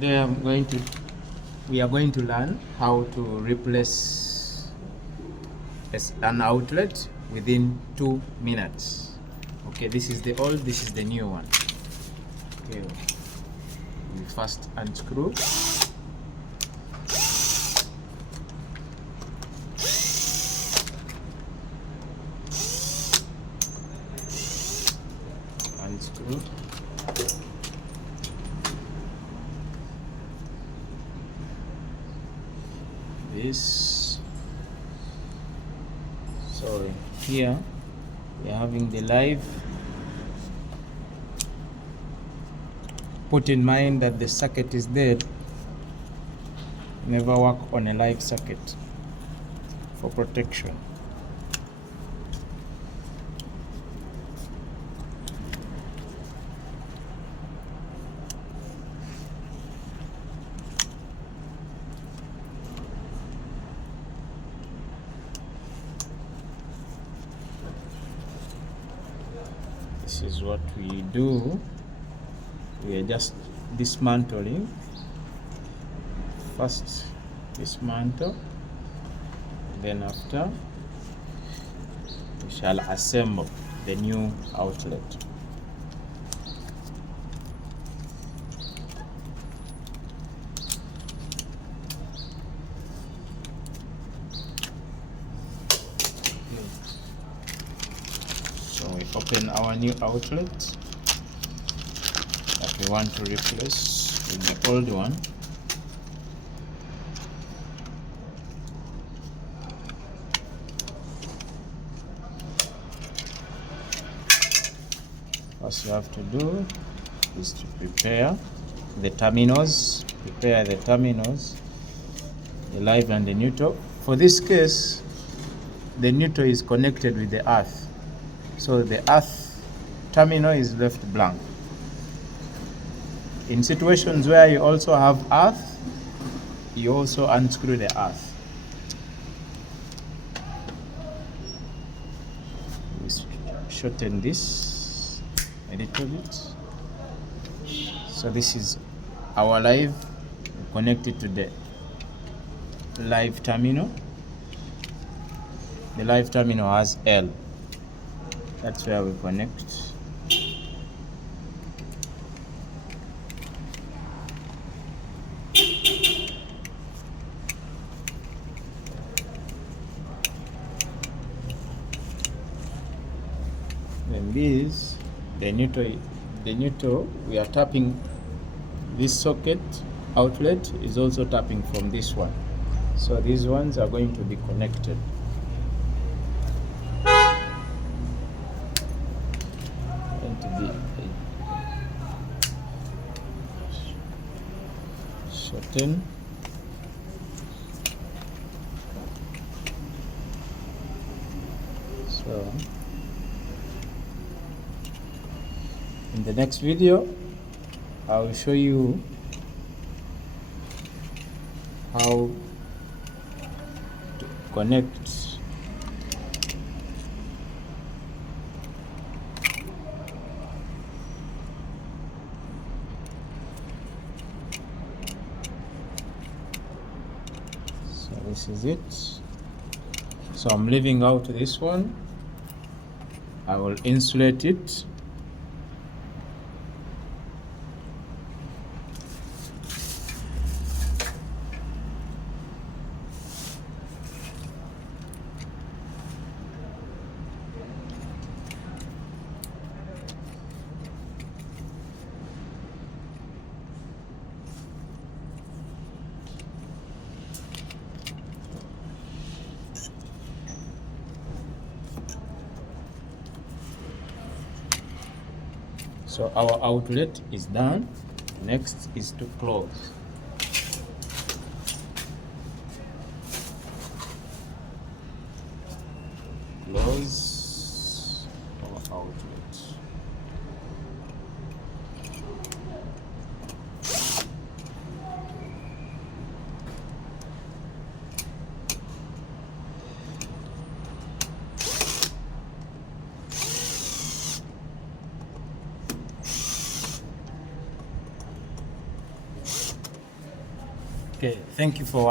Today we are going to learn how to replace an outlet within 2 minutes. Okay, this is the old, this is the new one. Okay, we first unscrew. Unscrew. This. So here we are having the live. Put in mind that the circuit is dead. Never work on a live circuit for protection. This is what we do. We are just dismantling. First dismantle, then after we shall assemble the new outlet. So we open our new outlet that we want to replace with the old one. What you have to do is to prepare the terminals, the live and the neutral. For this case, the neutral is connected with the earth, so the earth terminal is left blank. In situations where you also have earth, you also unscrew the earth. We shorten this a little bit. So this is our live connected to the live terminal. The live terminal has L. That's where we connect. Then this, the neutral, we are tapping this socket outlet is also tapping from this one. So these ones are going to be connected. Shorten. So in the next video, I will show you how to connect so this is it. So I'm leaving out this one. I will insulate it. So our outlet is done. Next is to close. Close our outlet. Okay, thank you for